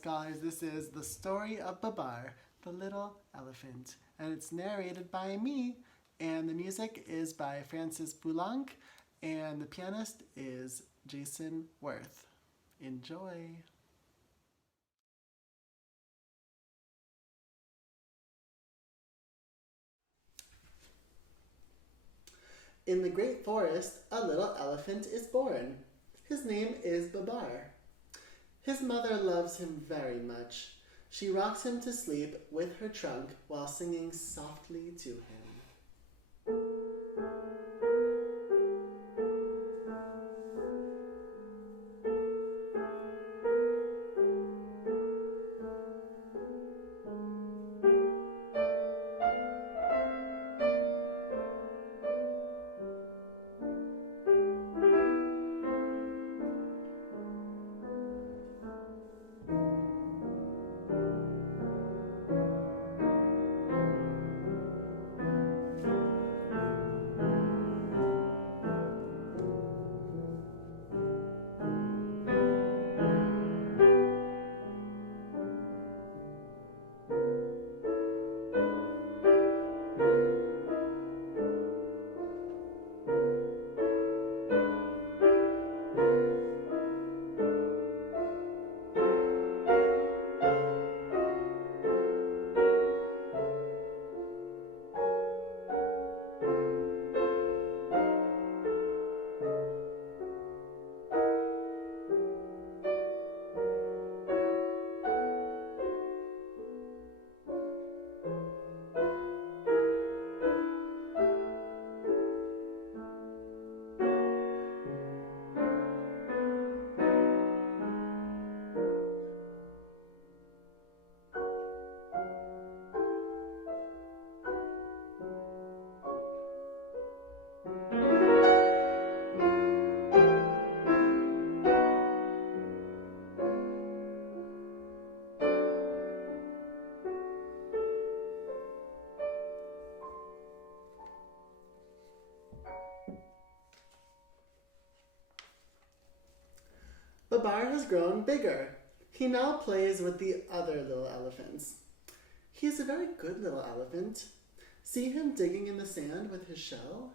scholars, this is The Story of Babar, the Little Elephant, and it's narrated by me, and the music is by Francis Poulenc, and the pianist is Jason Wirth. Enjoy! In the great forest, a little elephant is born. His name is Babar. His mother loves him very much. She rocks him to sleep with her trunk while singing softly to him. Babar has grown bigger. He now plays with the other little elephants. He is a very good little elephant. See him digging in the sand with his shell?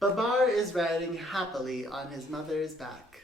Babar is riding happily on his mother's back.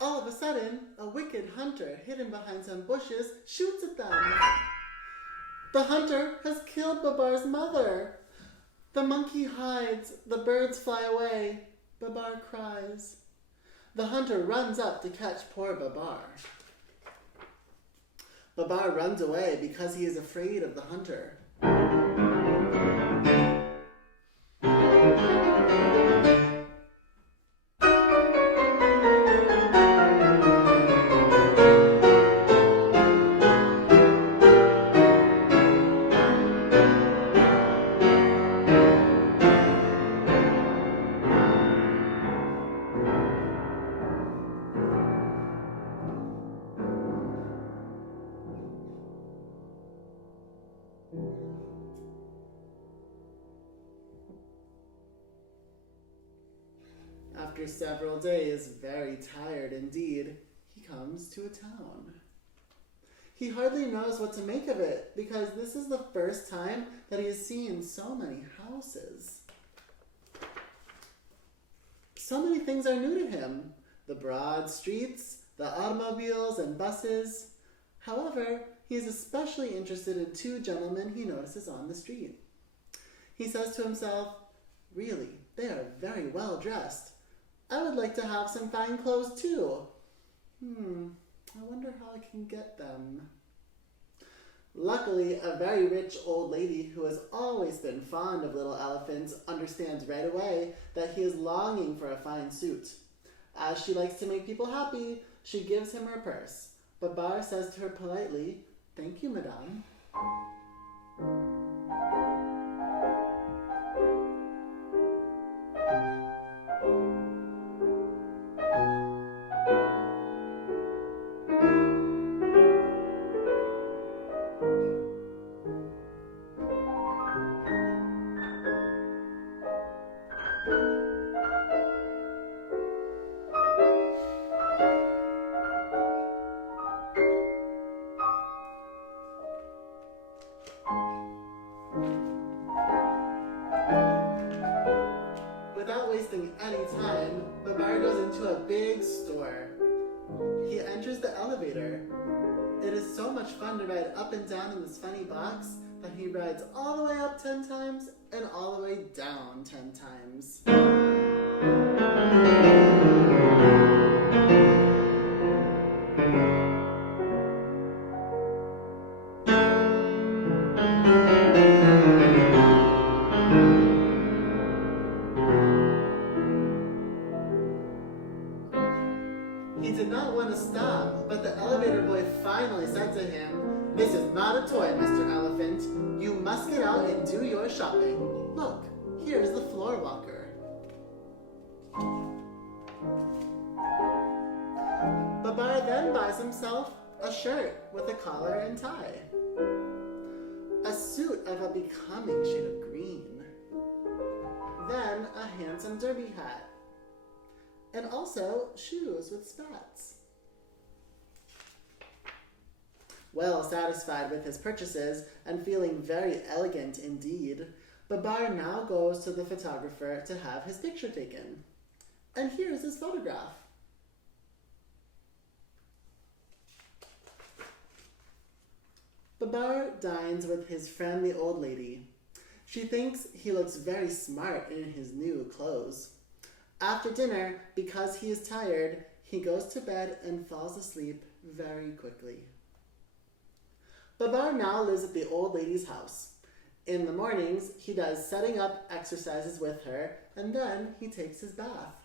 All of a sudden, a wicked hunter hidden behind some bushes shoots at them. The hunter has killed Babar's mother. The monkey hides, the birds fly away. Babar cries. The hunter runs up to catch poor Babar. Babar runs away because he is afraid of the hunter. After several days, very tired indeed, he comes to a town. He hardly knows what to make of it, because this is the first time that he has seen so many houses. So many things are new to him. The broad streets, the automobiles and buses. However, he is especially interested in two gentlemen he notices on the street. He says to himself, "Really, they are very well dressed. I would like to have some fine clothes too. I wonder how I can get them." Luckily, a very rich old lady who has always been fond of little elephants understands right away that he is longing for a fine suit. As she likes to make people happy, she gives him her purse. Babar says to her politely, "Thank you, madame." Without wasting any time, Babar goes into a big store. He enters the elevator. It is so much fun to ride up and down in this funny box that he rides all the way up 10 times and all the way down 10 times. He did not want to stop, but the elevator boy finally said to him, "This is not a toy, Mr. Elephant. You must get out and do your shopping. Look, here's the floor walker." Babar then buys himself a shirt with a collar and tie, a suit of a becoming shade of green, then a handsome derby hat, and also shoes with spats. Well satisfied with his purchases and feeling very elegant indeed, Babar now goes to the photographer to have his picture taken. And here's his photograph. Babar dines with his friend, the old lady. She thinks he looks very smart in his new clothes. After dinner, because he is tired, he goes to bed and falls asleep very quickly. Babar now lives at the old lady's house. In the mornings, he does setting up exercises with her, and then he takes his bath.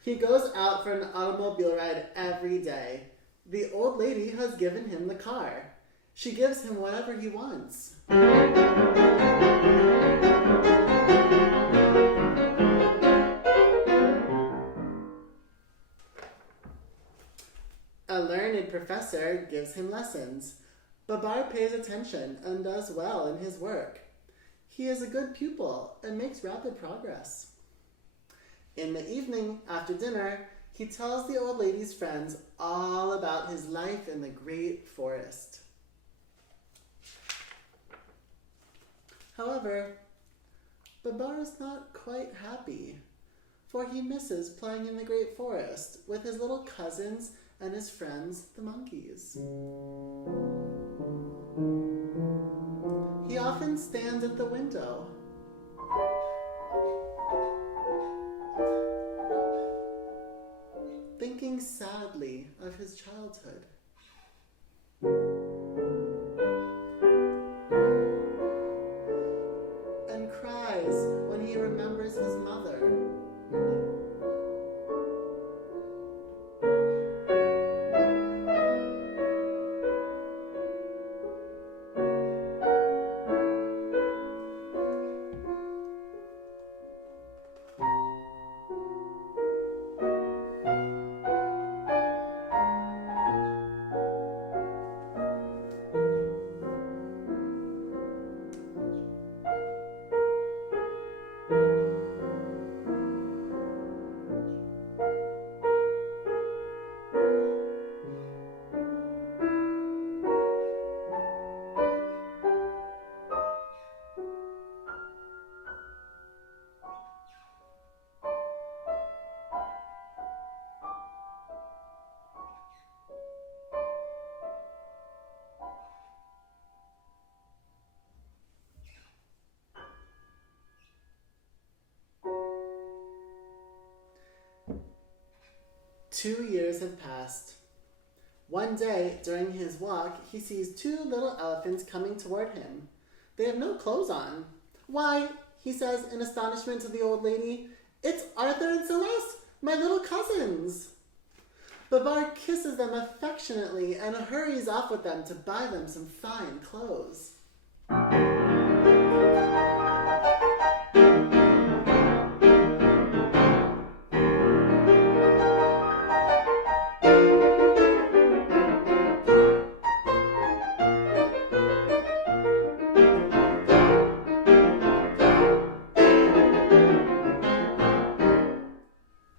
He goes out for an automobile ride every day. The old lady has given him the car. She gives him whatever he wants. A learned professor gives him lessons. Babar pays attention and does well in his work. He is a good pupil and makes rapid progress. In the evening, after dinner, he tells the old lady's friends all about his life in the great forest. However, Babar is not quite happy, for he misses playing in the great forest with his little cousins and his friends, the monkeys. He often stands at the window, thinking sadly of his childhood. 2 years have passed. One day, during his walk, he sees 2 little elephants coming toward him. They have no clothes on. "Why," he says in astonishment to the old lady, "it's Arthur and Celeste, my little cousins." Babar kisses them affectionately and hurries off with them to buy them some fine clothes.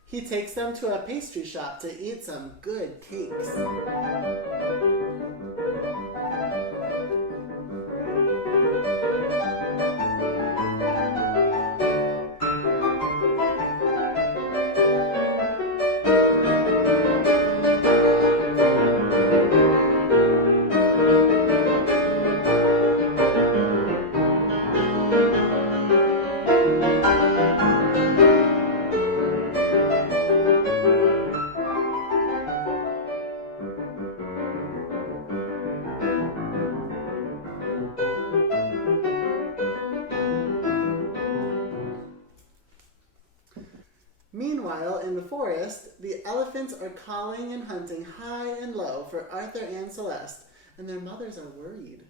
He takes them to a pastry shop to eat some good cakes. Meanwhile, in the forest, the elephants are calling and hunting high and low for Arthur and Celeste, and their mothers are worried.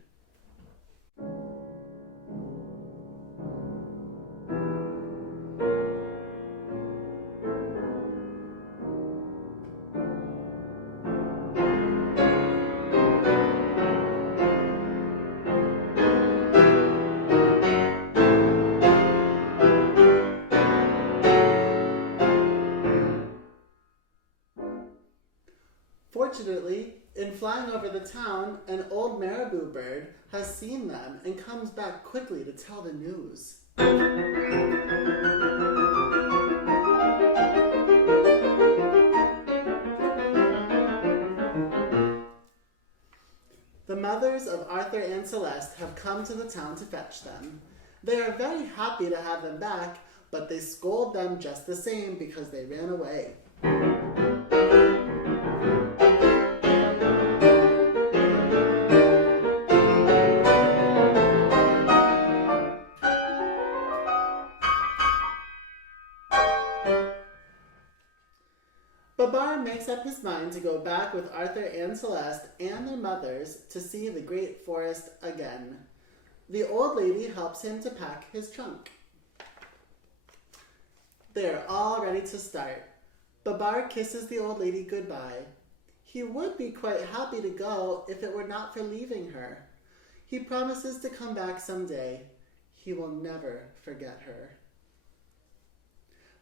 Fortunately, in flying over the town, an old marabou bird has seen them and comes back quickly to tell the news. The mothers of Arthur and Celeste have come to the town to fetch them. They are very happy to have them back, but they scold them just the same because they ran away. Babar makes up his mind to go back with Arthur and Celeste and their mothers to see the great forest again. The old lady helps him to pack his trunk. They are all ready to start. Babar kisses the old lady goodbye. He would be quite happy to go if it were not for leaving her. He promises to come back someday. He will never forget her.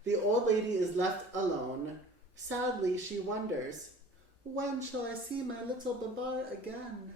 The old lady is left alone. Sadly, she wonders, when shall I see my little Babar again?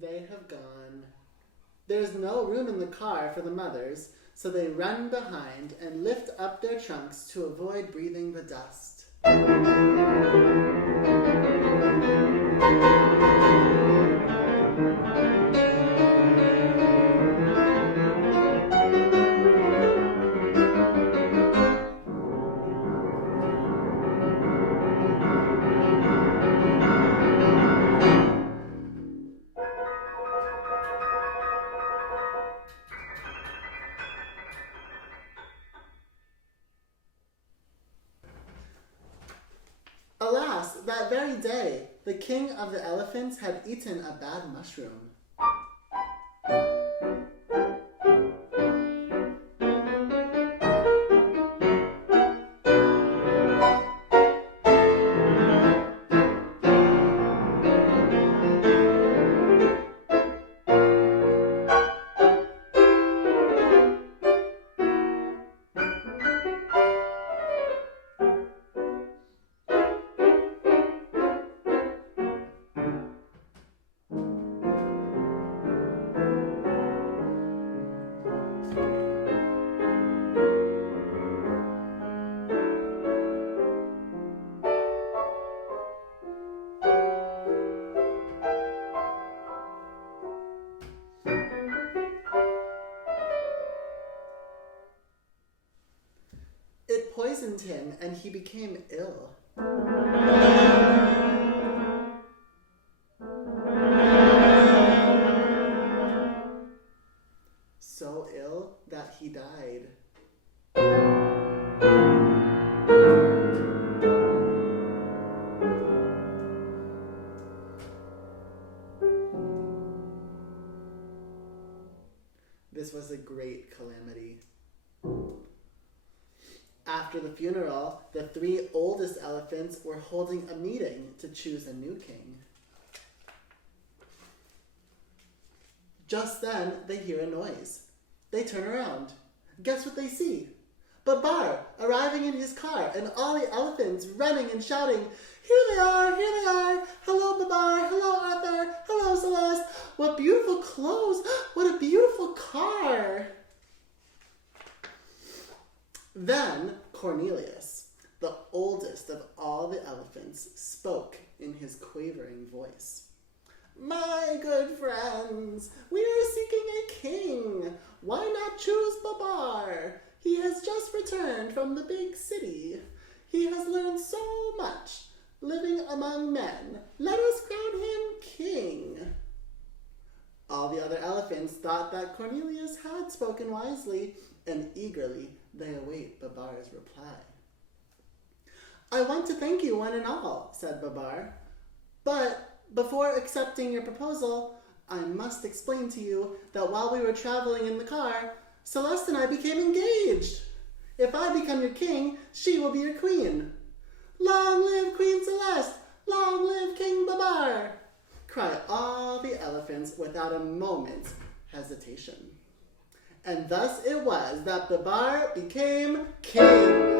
They have gone. There's no room in the car for the mothers, so they run behind and lift up their trunks to avoid breathing the dust. Alas, that very day, the king of the elephants had eaten a bad mushroom. It poisoned him and he became ill. So ill that he died. This was a great calamity. After the funeral, the 3 oldest elephants were holding a meeting to choose a new king. Just then, they hear a noise. They turn around. Guess what they see? Babar arriving in his car and all the elephants running and shouting, "Here they are, here they are! Hello, Babar! Hello, Arthur! Hello, Celeste! What beautiful clothes! What a beautiful car!" Then Cornelius, the oldest of all the elephants, spoke in his quavering voice. "My good friends, we are seeking a king. Why not choose Babar? He has just returned from the big city. He has learned so much, living among men. Let us crown him king." All the other elephants thought that Cornelius had spoken wisely, and eagerly they await Babar's reply. "I want to thank you one and all," said Babar. "But before accepting your proposal, I must explain to you that while we were traveling in the car, Celeste and I became engaged. If I become your king, she will be your queen. Long live Queen Celeste! Long live King Babar!" cried all the elephants without a moment's hesitation. And thus it was that Babar became king.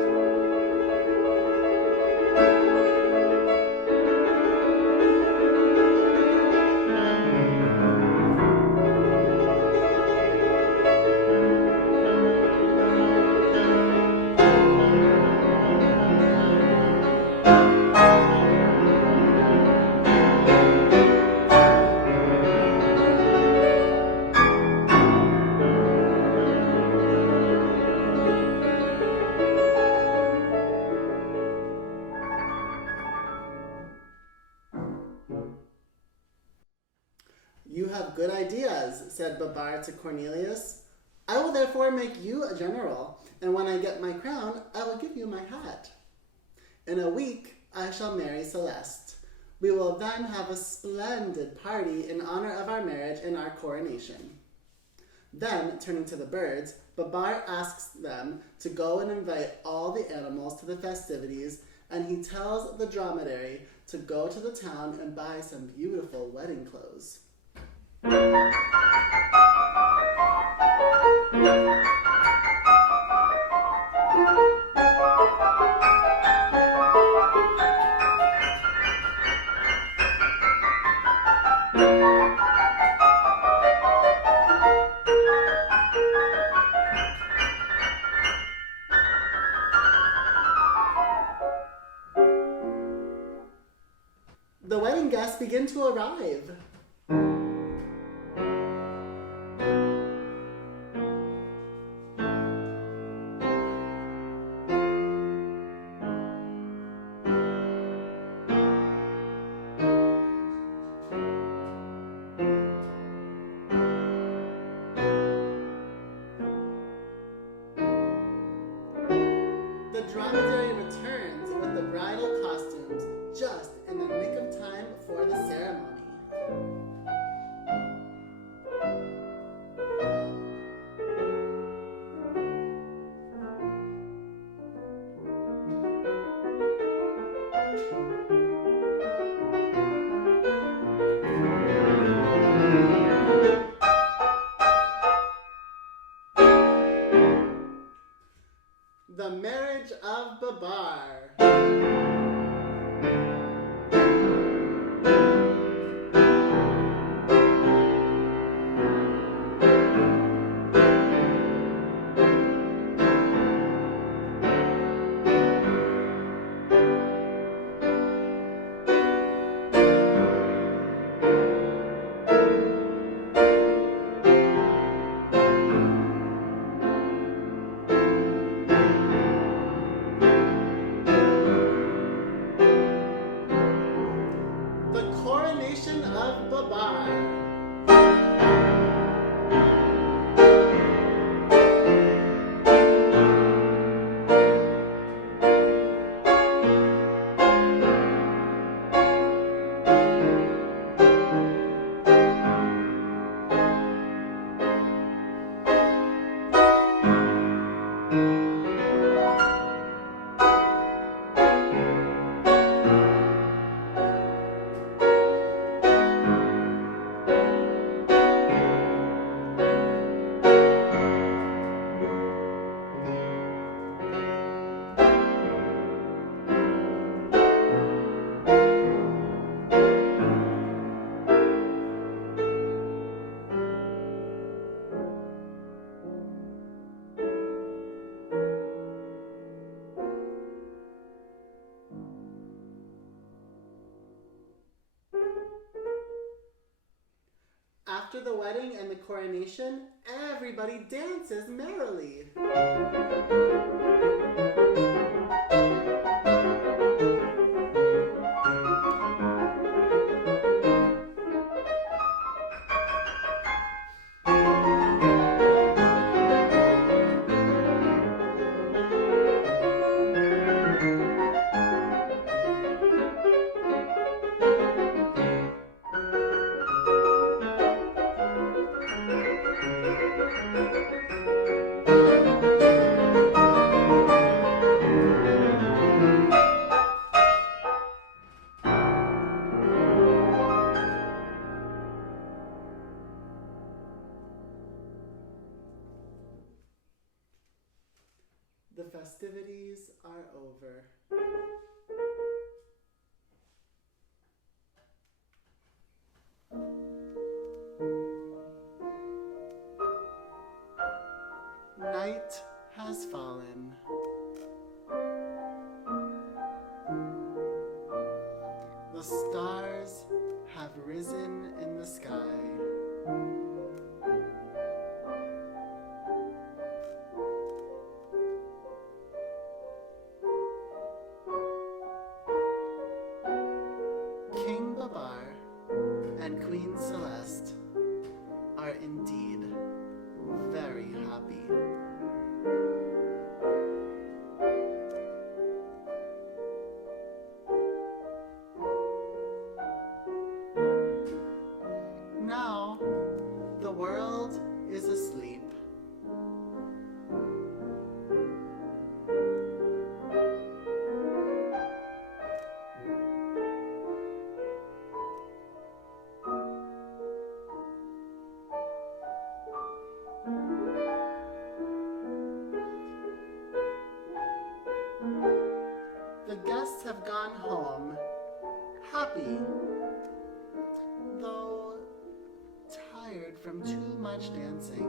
"You have good ideas," said Babar to Cornelius. "I will therefore make you a general, and when I get my crown, I will give you my hat. In a week, I shall marry Celeste. We will then have a splendid party in honor of our marriage and our coronation." Then, turning to the birds, Babar asks them to go and invite all the animals to the festivities, and he tells the dromedary to go to the town and buy some beautiful wedding clothes. The wedding guests begin to arrive. The dromedary returns with the bridal costumes just in the nick of time for the ceremony. The marriage of Babar. Of Babar. After the wedding and the coronation, everybody dances merrily. The festivities are over. Night has fallen. The stars have risen in the sky. King Babar and Queen Celeste are indeed very happy. Now, the world is asleep. The guests have gone home, happy, though tired from too much dancing.